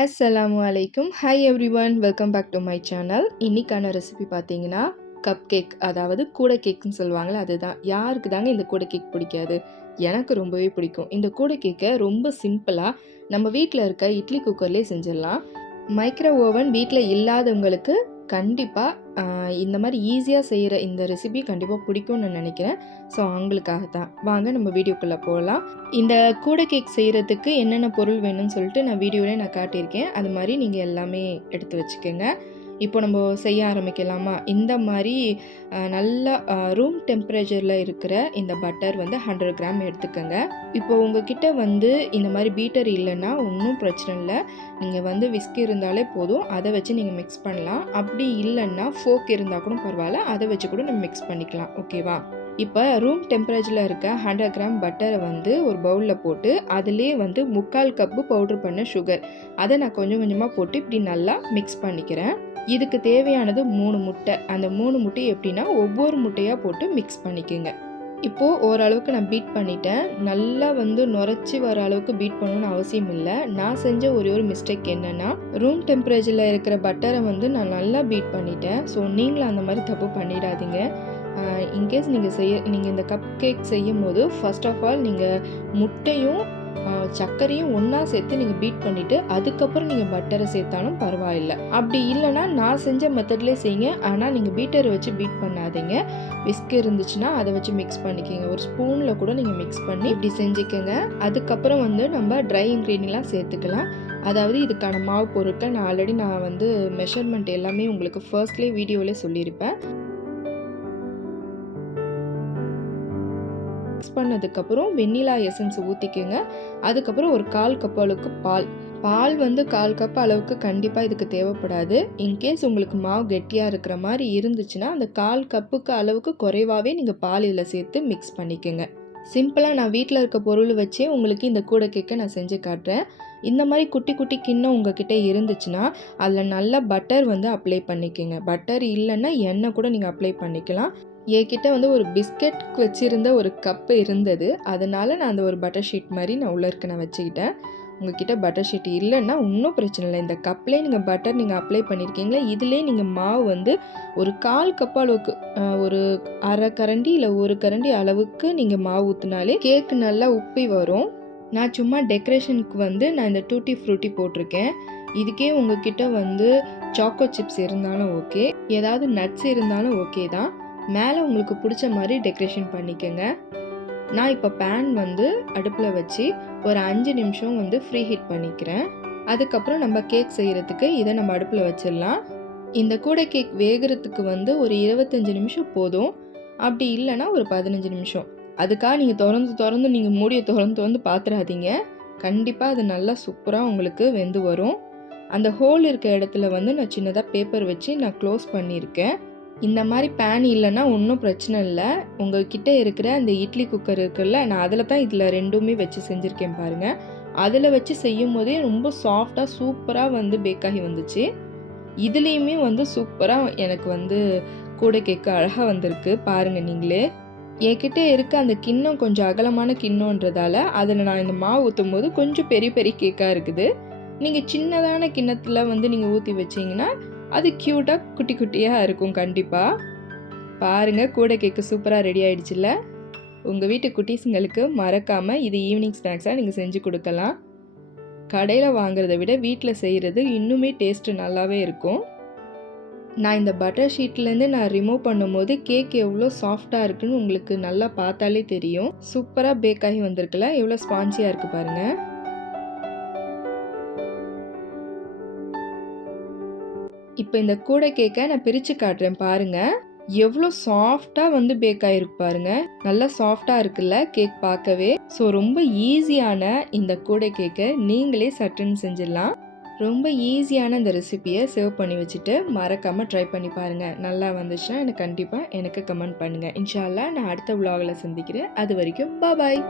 அஸ்ஸலாமு அலைக்கும். Hi everyone, welcome back to my channel. இன்னைக்கான ரெசிபி பார்த்தீங்கன்னா கப் கேக், அதாவது கூடை கேக்குன்னு சொல்லுவாங்கள்ல, அதுதான். யாருக்கு தாங்க இந்த கூடை கேக் பிடிக்காது? எனக்கு ரொம்பவே பிடிக்கும். இந்த கூடை கேக்கை ரொம்ப சிம்பிளாக நம்ம வீட்டில் இருக்க இட்லி குக்கர்லேயே செஞ்சிடலாம். மைக்ரோ ஓவன் வீட்டில் இல்லாதவங்களுக்கு கண்டிப்பாக இந்த மாதிரி ஈஸியாக செய்கிற இந்த ரெசிபி கண்டிப்பாக பிடிக்கும்னு நான் நினைக்கிறேன். ஸோ அவங்களுக்காக தான். வாங்க நம்ம வீடியோக்குள்ளே போகலாம். இந்த கூடை கேக் செய்கிறதுக்கு என்னென்ன பொருள் வேணும்னு சொல்லிட்டு நான் வீடியோவிலே நான் காட்டியிருக்கேன். அது மாதிரி நீங்கள் எல்லாமே எடுத்து வச்சுக்கோங்க. இப்போ நம்ம செய்ய ஆரம்பிக்கலாமா? இந்த மாதிரி நல்லா ரூம் டெம்பரேச்சரில் இருக்கிற இந்த பட்டர் வந்து 100 கிராம் எடுத்துக்கோங்க. இப்போ உங்ககிட்ட வந்து இந்த மாதிரி பீட்டர் இல்லைன்னா ஒன்றும் பிரச்சனை இல்லை. நீங்கள் வந்து விஸ்க் இருந்தாலே போதும், அதை வச்சு நீங்கள் மிக்ஸ் பண்ணலாம். அப்படி இல்லைன்னா ஃபோக் இருந்தால் கூட பரவாயில்ல, அதை வச்சு கூட நம்ம மிக்ஸ் பண்ணிக்கலாம். ஓகேவா? இப்போ ரூம் டெம்பரேச்சரில் இருக்க 100 கிராம் பட்டரை வந்து ஒரு பவுலில் போட்டு அதிலே வந்து 3/4 கப்பு பவுட்ரு பண்ண சுகர், அதை நான் கொஞ்சம் கொஞ்சமாக போட்டு இப்படி நல்லா மிக்ஸ் பண்ணிக்கிறேன். இதுக்கு தேவையானது 3 முட்டை. அந்த 3 முட்டையை எப்படின்னா ஒவ்வொரு முட்டையாக போட்டு மிக்ஸ் பண்ணிக்கோங்க. இப்போது ஓரளவுக்கு நான் பீட் பண்ணிட்டேன். நல்லா வந்து நுரைச்சி வர அளவுக்கு பீட் பண்ணணும்னு அவசியம் இல்லை. நான் செஞ்ச ஒரே ஒரு மிஸ்டேக் என்னென்னா, ரூம் டெம்பரேச்சரில் இருக்கிற பட்டரை வந்து நான் நல்லா பீட் பண்ணிட்டேன். ஸோ நீங்களும் அந்த மாதிரி தப்பு பண்ணிடாதீங்க. இன்கேஸ் நீங்கள் இந்த கப் கேக் செய்யும் போது ஃபர்ஸ்ட் ஆஃப் ஆல் நீங்கள் முட்டையும் சர்க்கரையும் ஒன்றா சேர்த்து நீங்கள் பீட் பண்ணிவிட்டு அதுக்கப்புறம் நீங்கள் பட்டரை சேர்த்தாலும் பரவாயில்லை. அப்படி இல்லைனா நான் செஞ்ச மெத்தட்லேயே செய்யுங்க. ஆனால் நீங்கள் பீட்டரை வச்சு பீட் பண்ணாதீங்க. விஸ்க் இருந்துச்சுன்னா அதை வச்சு மிக்ஸ் பண்ணிக்கோங்க. ஒரு ஸ்பூனில் கூட நீங்கள் மிக்ஸ் பண்ணி இப்படி செஞ்சுக்கோங்க. அதுக்கப்புறம் வந்து நம்ம ட்ரை இன்க்ரீடியன்ட்லாம் சேர்த்துக்கலாம். அதாவது இதுக்கான மாவு பொருட்கள் நான் வந்து மெஷர்மெண்ட் எல்லாமே உங்களுக்கு ஃபர்ஸ்ட்லேயே வீடியோவிலே சொல்லியிருப்பேன். மிக்ஸ் பண்ணதுக்கப்புறம் வெண்ணிலா எசன்ஸ் ஊற்றிக்கோங்க. அதுக்கப்புறம் ஒரு 1/4 கப் அளவுக்கு பால் வந்து 1/4 கப் அளவுக்கு கண்டிப்பாக இதுக்கு தேவைப்படாது. இன்கேஸ் உங்களுக்கு மாவு கெட்டியாக இருக்கிற மாதிரி இருந்துச்சுன்னா அந்த 1/4 கப்புக்கு அளவுக்கு குறைவாகவே நீங்கள் பால் இதில் சேர்த்து மிக்ஸ் பண்ணிக்கோங்க. சிம்பிளாக நான் வீட்டில் இருக்க பொருள் வச்சே உங்களுக்கு இந்த கூடை கேக்கை நான் செஞ்சு காட்டுறேன். இந்த மாதிரி குட்டி குட்டி கிண்ணம் உங்ககிட்ட இருந்துச்சுன்னா அதில் நல்லா பட்டர் வந்து அப்ளை பண்ணிக்கோங்க. பட்டர் இல்லைன்னா எண்ணெய் கூட நீங்கள் அப்ளை பண்ணிக்கலாம். என்கிட்ட வந்து ஒரு பிஸ்கெட் வச்சுருந்த ஒரு கப்பு இருந்தது. அதனால் நான் அந்த ஒரு பட்டர் ஷீட் மாதிரி நான் உள்ளே நான் வச்சுக்கிட்டேன். உங்கள்கிட்ட பட்டர் ஷீட் இல்லைன்னா ஒன்றும் பிரச்சனை இல்லை. இந்த கப்லேயே நீங்கள் பட்டர் நீங்கள் அப்ளை பண்ணியிருக்கீங்களா, இதிலே நீங்கள் மாவு வந்து ஒரு 1/4 கப் அளவுக்கு, ஒரு அரை கரண்டி இல்லை ஒரு கரண்டி அளவுக்கு நீங்கள் மாவு ஊற்றினாலே கேக்கு நல்லா உப்பி வரும். நான் சும்மா டெக்கரேஷனுக்கு வந்து நான் இந்த டூட்டி ஃப்ரூட்டி போட்டிருக்கேன். இதுக்கே உங்ககிட்ட வந்து சாக்கோ சிப்ஸ் இருந்தாலும் ஓகே, ஏதாவது நட்ஸ் இருந்தாலும் ஓகே தான். மேலே உங்களுக்கு பிடிச்ச மாதிரி டெக்கரேஷன் பண்ணிக்கோங்க. நான் இப்போ பேன் வந்து அடுப்பில் வச்சு ஒரு 5 நிமிஷம் வந்து ஃப்ரீ ஹீட் பண்ணிக்கிறேன். அதுக்கப்புறம் நம்ம கேக் செய்கிறதுக்கு இதை நம்ம அடுப்பில் வச்சிடலாம். இந்த கூடை கேக் வேகிறதுக்கு வந்து ஒரு 25 நிமிஷம் போதும். அப்படி இல்லைன்னா ஒரு 15 நிமிஷம். அதுக்காக நீங்கள் திறந்து நீங்கள் மூடியை திறந்து பார்த்துடாதீங்க. கண்டிப்பாக அது நல்லா சூப்பராக உங்களுக்கு வெந்து வரும். அந்த ஹோல் இருக்க இடத்துல வந்து நான் சின்னதாக பேப்பர் வச்சு நான் க்ளோஸ் பண்ணியிருக்கேன். இந்த மாதிரி பேன் இல்லைன்னா ஒன்றும் பிரச்சனை இல்லை. உங்கள்கிட்ட இருக்கிற அந்த இட்லி குக்கர் இருக்குல்ல, நான் அதில் தான் இதில் ரெண்டுமே வச்சு செஞ்சுருக்கேன் பாருங்கள். அதில் வச்சு செய்யும் போதே ரொம்ப சாஃப்டாக சூப்பராக வந்து பேக்காகி வந்துச்சு. இதுலேயுமே வந்து சூப்பராக எனக்கு வந்து கூடை கேக்கு அழகாக வந்திருக்கு பாருங்கள் நீங்களே. என்கிட்ட இருக்க அந்த கிண்ணம் கொஞ்சம் அகலமான கிண்ணன்றதால அதில் நான் இந்த மாவு ஊற்றும் போது கொஞ்சம் பெரிய பெரிய கேக்காக இருக்குது. நீங்கள் சின்னதான கிண்ணத்தில் வந்து நீங்கள் ஊற்றி வச்சிங்கன்னா அது க்யூட்டாக குட்டி குட்டியாக இருக்கும். கண்டிப்பாக பாருங்கள், கூடை கேக்கு சூப்பராக ரெடி ஆகிடுச்சுல்ல. உங்கள் வீட்டு குட்டீஸுங்களுக்கு மறக்காமல் இது ஈவினிங் ஸ்நாக்ஸாக நீங்கள் செஞ்சு கொடுக்கலாம். கடையில் வாங்குறத விட வீட்டில் செய்கிறது இன்னுமே டேஸ்ட்டு நல்லாவே இருக்கும். நான் இந்த பட்டர் ஷீட்லேருந்து நான் ரிமூவ் பண்ணும்போது கேக் எவ்வளோ சாஃப்டாக இருக்குன்னு உங்களுக்கு நல்லா பார்த்தாலே தெரியும். சூப்பராக பேக் ஆகி வந்திருக்குல்ல, எவ்வளோ ஸ்பான்சியாக இருக்குது பாருங்கள். இப்போ இந்த கூடை கேக்கை நான் பிரித்து காட்டுறேன் பாருங்கள். எவ்வளோ சாஃப்டாக வந்து பேக் ஆகிருக்கு பாருங்கள். நல்லா சாஃப்டாக இருக்குல்ல கேக் பார்க்கவே. ஸோ ரொம்ப ஈஸியான இந்த கூடை கேக்கை நீங்களே சட்டுன்னு செஞ்சிடலாம். ரொம்ப ஈஸியான இந்த ரெசிபியை சேவ் பண்ணி வச்சுட்டு மறக்காமல் ட்ரை பண்ணி பாருங்கள். நல்லா வந்துச்சுன்னா எனக்கு கண்டிப்பாக கமெண்ட் பண்ணுங்கள். இன்ஷா அல்லாஹ் நான் அடுத்த vlogல சந்திக்கிறேன். அது வரைக்கும் பாய்.